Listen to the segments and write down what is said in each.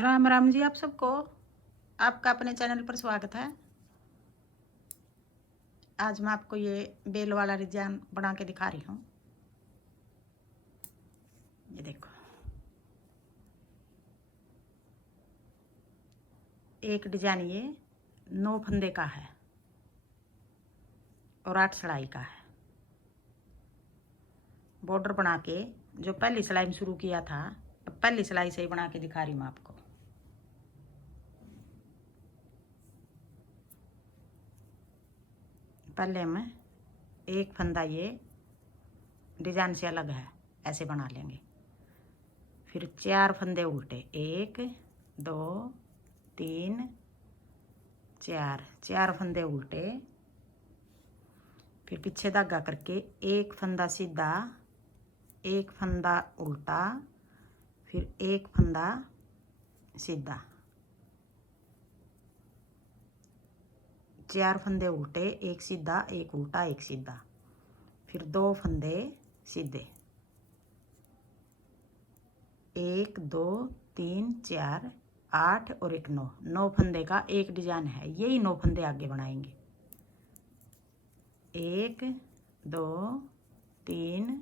राम राम जी। आप सबको आपका अपने चैनल पर स्वागत है। आज मैं आपको ये बेल वाला डिजाइन बना के दिखा रही हूँ। ये देखो, एक डिजाइन ये 9 फंदे का है और 8 सिलाई का है। बॉर्डर बना के जो पहली सिलाई में शुरू किया था, अब पहली सिलाई से ही बना के दिखा रही हूँ आपको। पहले में एक फंदा ये डिजाइन से अलग है, ऐसे बना लेंगे। फिर 4 फंदे उल्टे, 1 2 3 4 फंदे उल्टे। फिर पीछे धागा करके एक फंदा सीधा, एक फंदा उल्टा, फिर एक फंदा सीधा, 4 फंदे उल्टे, एक सीधा, एक उल्टा, एक सीधा, फिर 2 फंदे सीधे, 1 2 3 4 8 और एक 9 फंदे का एक डिजाइन है। यही 9 फंदे आगे बनाएंगे। 1 2 3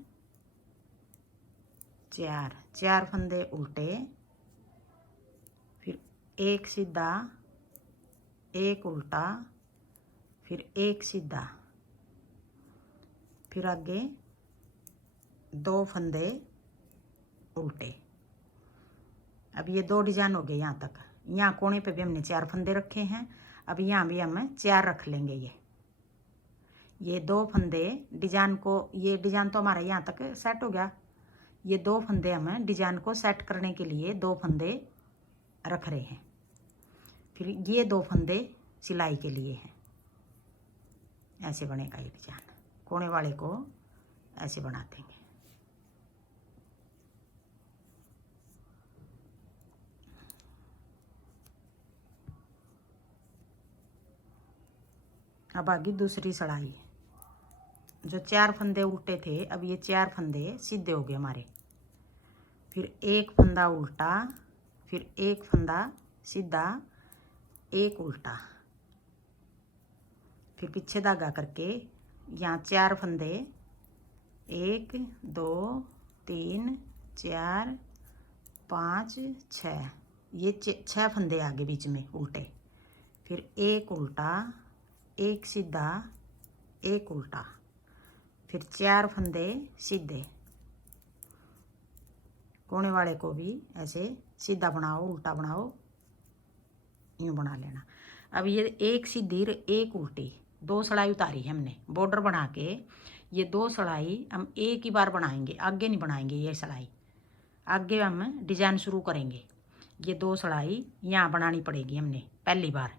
4 फंदे उल्टे, फिर एक सीधा, एक उल्टा, फिर एक सीधा, फिर आगे 2 फंदे उल्टे। अब ये 2 डिजाइन हो गए यहाँ तक। यहाँ कोने पे भी हमने 4 फंदे रखे हैं। अब यहाँ भी हम 4 रख लेंगे। ये 2 फंदे डिजाइन को, ये डिजाइन तो हमारा यहाँ तक सेट हो गया। ये 2 फंदे हम डिजाइन को सेट करने के लिए 2 फंदे रख रहे हैं। फिर ये 2 फंदे सिलाई के लिए हैं। ऐसे बनेगा ये डिजाइन। कोने वाले को ऐसे बना देंगे। अब आगे दूसरी सिलाई। जो 4 फंदे उल्टे थे, अब ये 4 फंदे सीधे हो गए हमारे। फिर एक फंदा उल्टा, फिर एक फंदा सीधा, एक उल्टा, फिर पीछे धागा करके यहाँ 4 फंदे, 1 2 3 4 5 6, ये 6 फंदे आगे बीच में उल्टे, फिर एक उल्टा, एक सीधा, एक उल्टा, फिर 4 फंदे सीधे। कोने वाले को भी ऐसे सीधा बनाओ, उल्टा बनाओ, यूँ बना लेना। अब ये एक सीधी एक उल्टी 2 सिलाई उतारी है हमने। बॉर्डर बना के ये 2 सिलाई हम एक ही बार बनाएंगे, आगे नहीं बनाएंगे। ये सिलाई आगे हम डिजाइन शुरू करेंगे। ये 2 सिलाई यहाँ बनानी पड़ेगी हमने पहली बार।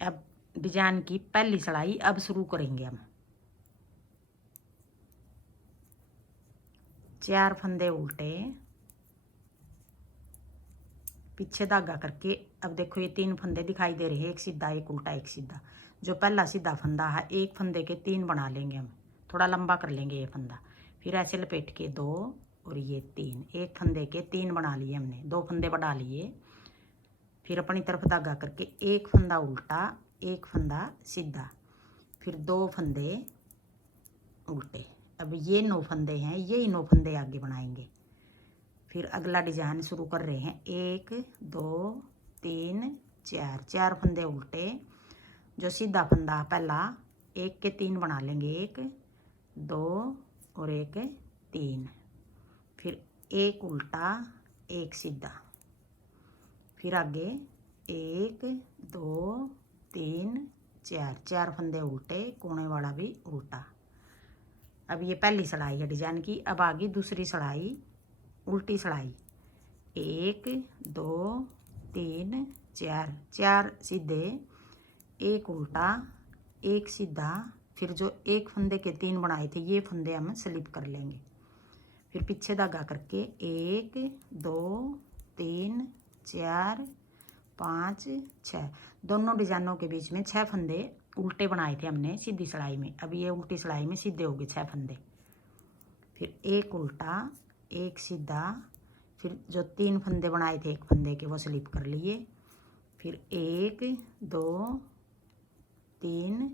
अब डिजाइन की पहली सिलाई अब शुरू करेंगे हम। 4 फंदे उल्टे, पीछे धागा करके। अब देखो ये 3 फंदे दिखाई दे रहे हैं, एक सीधा, एक उल्टा, एक सीधा। जो पहला सीधा फंदा है, एक फंदे के 3 बना लेंगे हम। थोड़ा लंबा कर लेंगे ये फंदा। फिर ऐसे लपेट के 2 और ये 3, एक फंदे के 3 बना लिए हमने। 2 फंदे बढ़ा लिए। फिर अपनी तरफ धागा करके एक फंदा उल्टा, एक फंदा सीधा, फिर 2 फंदे उल्टे। अब ये 9 फंदे हैं, यही 9 फंदे आगे बनाएंगे। फिर अगला डिजाइन शुरू कर रहे हैं। 1 2 3 4 फंदे उल्टे। जो सीधा फंदा पहला, एक के 3 बना लेंगे, 1 2 और एक 3, फिर एक उल्टा, एक सीधा, फिर आगे 1 2 3 4 फंदे उल्टे, कोने वाला भी उल्टा। अब ये पहली सिलाई है डिजाइन की। अब आगे दूसरी सिलाई, उल्टी सिलाई। 1 2 3 4 सीधे, एक उल्टा, एक सीधा, फिर जो एक फंदे के 3 बनाए थे, ये फंदे हम स्लिप कर लेंगे। फिर पीछे धागा करके 1 2 3 4 5 6, दोनों डिजाइनों के बीच में 6 फंदे उल्टे बनाए थे हमने सीधी सिलाई में। अब ये उल्टी सिलाई में सीधे हो गए 6 फंदे। फिर एक उल्टा, एक सीधा, फिर जो 3 फंदे बनाए थे एक फंदे के वो स्लिप कर लिए, फिर 1 2 3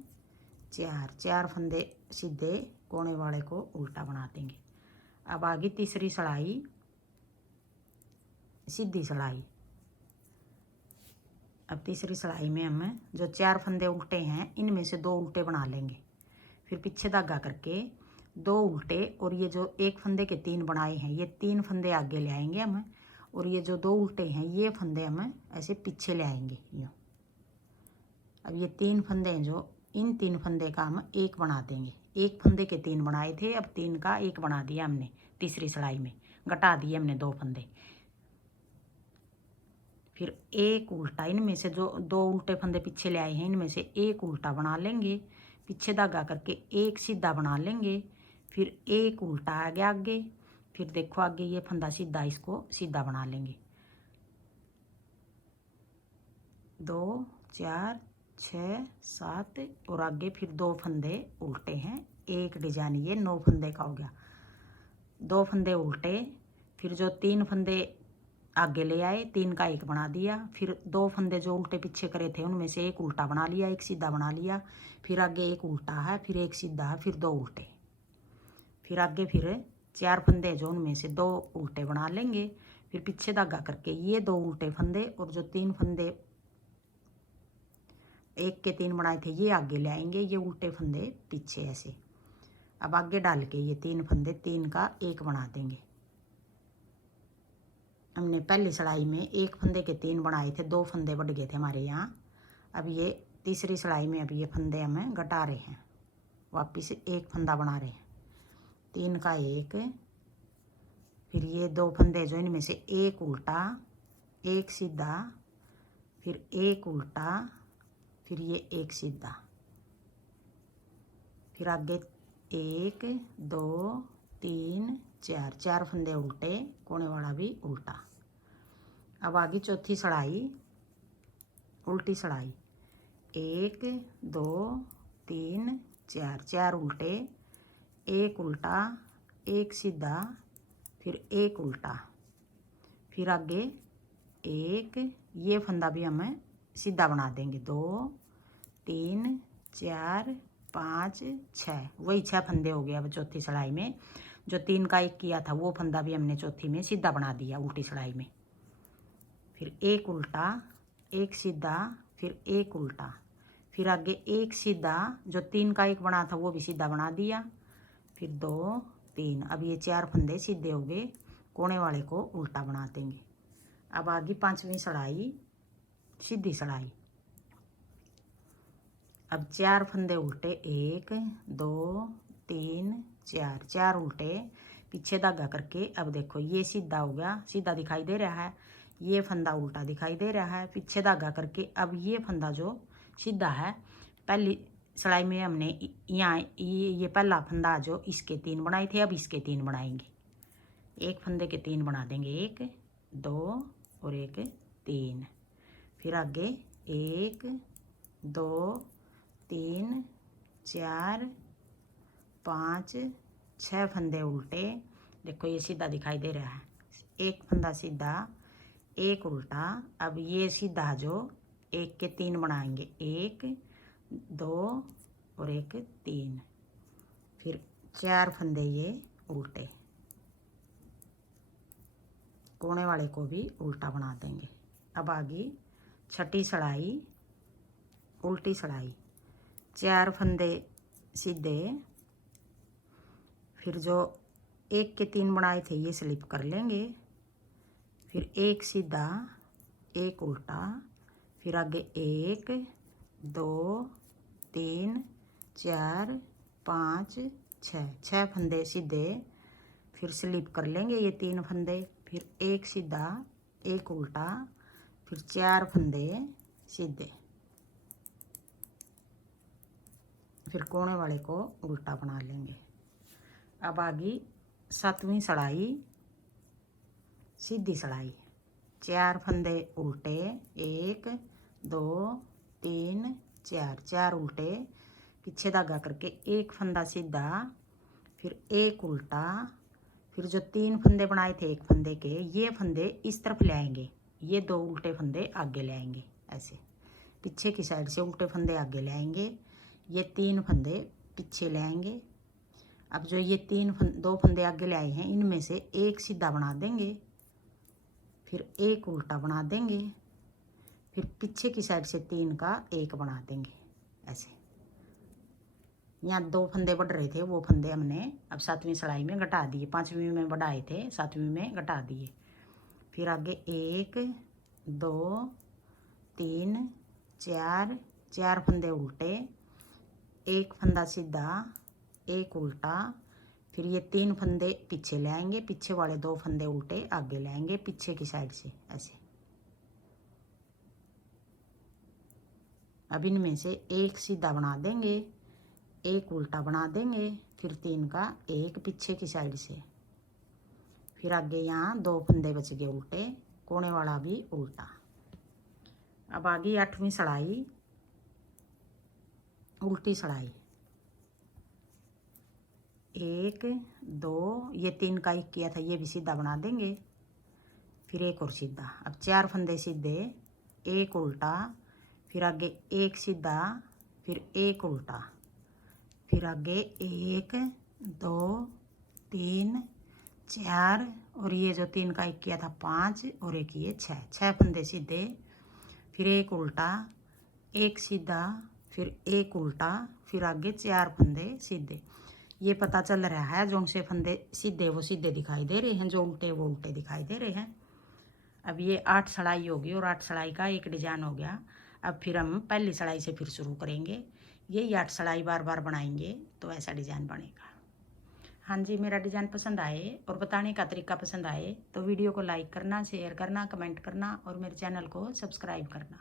4 4 फंदे सीधे कोने वाले को उल्टा बना देंगे। अब आगे तीसरी सिलाई, सीधी सिलाई। अब तीसरी सिलाई में हम जो 4 फंदे उल्टे हैं इनमें से 2 उल्टे बना लेंगे, फिर पीछे धागा करके 2 उल्टे, और ये जो एक फंदे के 3 बनाए हैं ये 3 फंदे आगे ले आएंगे हम, और ये जो 2 उल्टे हैं ये फंदे हम ऐसे पीछे ले आएंगे यूँ। अब ये 3 फंदे हैं जो, इन 3 फंदे का हम एक बना देंगे। एक फंदे के 3 बनाए थे, अब 3 का एक बना दिया हमने। तीसरी सिलाई में घटा दिए हमने 2 फंदे, फिर एक उल्टा, इनमें से जो 2 उल्टे फंदे पीछे ले आए हैं इनमें से एक उल्टा बना लेंगे, पीछे धागा करके एक सीधा बना लेंगे, फिर एक उल्टा आगे आगे, फिर देखो आगे ये फंदा सीधा, इसको सीधा बना लेंगे। 2 4 6 7 और आगे फिर 2 फंदे उल्टे हैं, एक डिजाइन ये 9 फंदे का हो गया। 2 फंदे उल्टे, फिर जो 3 फंदे आगे ले आए 3 का एक बना दिया, फिर 2 फंदे जो उल्टे पीछे करे थे उनमें से एक उल्टा बना लिया, एक सीधा बना लिया, फिर आगे एक उल्टा है, फिर एक सीधा है, फिर 2 उल्टे, फिर आगे फिर 4 फंदे जो उनमें से 2 उल्टे बना लेंगे, फिर पीछे धागा करके ये 2 उल्टे फंदे और जो 3 फंदे एक के 3 बनाए थे ये आगे ले आएंगे, ये उल्टे फंदे पीछे ऐसे। अब आगे डाल के ये 3 फंदे 3 का एक बना देंगे। हमने पहली सिलाई में एक फंदे के 3 बनाए थे, 2 फंदे बढ़ गए थे हमारे यहाँ। अब ये तीसरी सिलाई में अब ये फंदे हमें घटा रहे हैं, वापिस एक फंदा बना रहे हैं, 3 का एक, फिर ये 2 फंदे जो इनमें से एक उल्टा एक सीधा, फिर एक उल्टा, फिर ये एक सीधा, फिर आगे 1 2 3 4 4 फंदे उल्टे, कोने वाला भी उल्टा। अब आगे चौथी सिलाई, उल्टी सिलाई, 1 2 3 4 4 उल्टे, एक उल्टा एक सीधा, फिर एक उल्टा, फिर आगे एक, ये फंदा भी हमें सीधा बना देंगे, 2 3 4 5 6, वही 6 फंदे हो गए। अब चौथी सिलाई में जो 3 का एक किया था वो फंदा भी हमने चौथी में सीधा बना दिया उल्टी सिलाई में, फिर एक उल्टा एक सीधा, फिर एक उल्टा, फिर आगे एक सीधा, जो 3 का एक बना था वो भी सीधा बना दिया, फिर 2 3। अब ये 4 फंदे सीधे हो गए, कोने वाले को उल्टा बना देंगे। अब आगे 5वीं सिलाई, सीधी सिलाई। अब 4 फंदे उल्टे, 1 2 3 4 4 उल्टे, पीछे धागा करके, अब देखो ये सीधा हो गया, सीधा दिखाई दे रहा है, ये फंदा उल्टा दिखाई दे रहा है, पीछे धागा करके अब ये फंदा जो सीधा है, पहली सिलाई में हमने यहाँ ये पहला फंदा जो इसके 3 बनाए थे अब इसके 3 बनाएंगे, एक फंदे के 3 बना देंगे, 1 2 और 1 3, फिर आगे 1 2 3 4 5 6 फंदे उल्टे, देखो ये सीधा दिखाई दे रहा है, एक फंदा सीधा एक उल्टा। अब ये सीधा जो एक के 3 बनाएंगे, 1 2 और 1 3, फिर 4 फंदे ये उल्टे, कोने वाले को भी उल्टा बना देंगे। अब आगे छठी सिलाई, उल्टी सिलाई, 4 फंदे सीधे, फिर जो एक के 3 बनाए थे ये स्लिप कर लेंगे, फिर एक सीधा एक उल्टा, फिर आगे 1 2 3 4 5 6 फंदे सीधे, फिर स्लिप कर लेंगे ये 3 फंदे, फिर एक सीधा एक उल्टा, फिर 4 फंदे सीधे, फिर कोने वाले को उल्टा बना लेंगे। अब आगे 7वीं सिलाई, सीधी सिलाई, 4 फंदे उल्टे, 1 2 3 4 4 उल्टे, पीछे धागा करके एक फंदा सीधा, फिर एक उल्टा, फिर जो 3 फंदे बनाए थे एक फंदे के, ये फंदे इस तरफ ले आएंगे, ये 2 उल्टे फंदे आगे ले आएंगे, ऐसे पीछे की साइड से उल्टे फंदे आगे ले आएंगे, ये 3 फंदे पीछे ले आएंगे। अब जो ये 2 फंदे आगे ले आए हैं, इनमें से एक सीधा बना देंगे, फिर एक उल्टा बना देंगे, फिर पीछे की साइड से 3 का एक बना देंगे ऐसे। यहाँ 2 फंदे बढ़ रहे थे, वो फंदे हमने अब 7वीं सिलाई में घटा दिए, 5वीं में बढ़ाए थे, 7वीं में घटा दिए। फिर आगे 1 2 3 4 फंदे उल्टे, एक फंदा सीधा, एक उल्टा, फिर ये 3 फंदे पीछे ले आएंगे, पीछे वाले 2 फंदे उल्टे आगे ले आएंगे पीछे की साइड से ऐसे। अब इनमें से एक सीधा बना देंगे, एक उल्टा बना देंगे, फिर 3 का एक पीछे की साइड से। फिर आगे यहाँ 2 फंदे बच गए उल्टे, कोने वाला भी उल्टा। अब आगे 8वीं सिलाई, उल्टी सिलाई, 1 2, ये 3 का एक किया था, ये भी सीधा बना देंगे, फिर एक और सीधा। अब 4 फंदे सीधे, एक उल्टा, फिर आगे एक सीधा, फिर एक उल्टा, फिर आगे 1 2 3 4, और ये जो 3 का एक किया था 5, और एक ये 6 फंदे सीधे, फिर एक उल्टा, एक सीधा, फिर एक उल्टा, फिर आगे 4 फंदे सीधे। ये पता चल रहा है जो से फंदे सीधे वो सीधे दिखाई दे रहे हैं, जो उल्टे वो उल्टे दिखाई दे रहे हैं। अब ये 8 सिलाई होगी और 8 सिलाई का एक डिजाइन हो गया। अब फिर हम पहली सिलाई से फिर शुरू करेंगे, यही 8 सिलाई बार बार बनाएंगे तो ऐसा डिजाइन बनेगा। हाँ जी, मेरा डिजाइन पसंद आए और बताने का तरीका पसंद आए तो वीडियो को लाइक करना, शेयर करना, कमेंट करना और मेरे चैनल को सब्सक्राइब करना।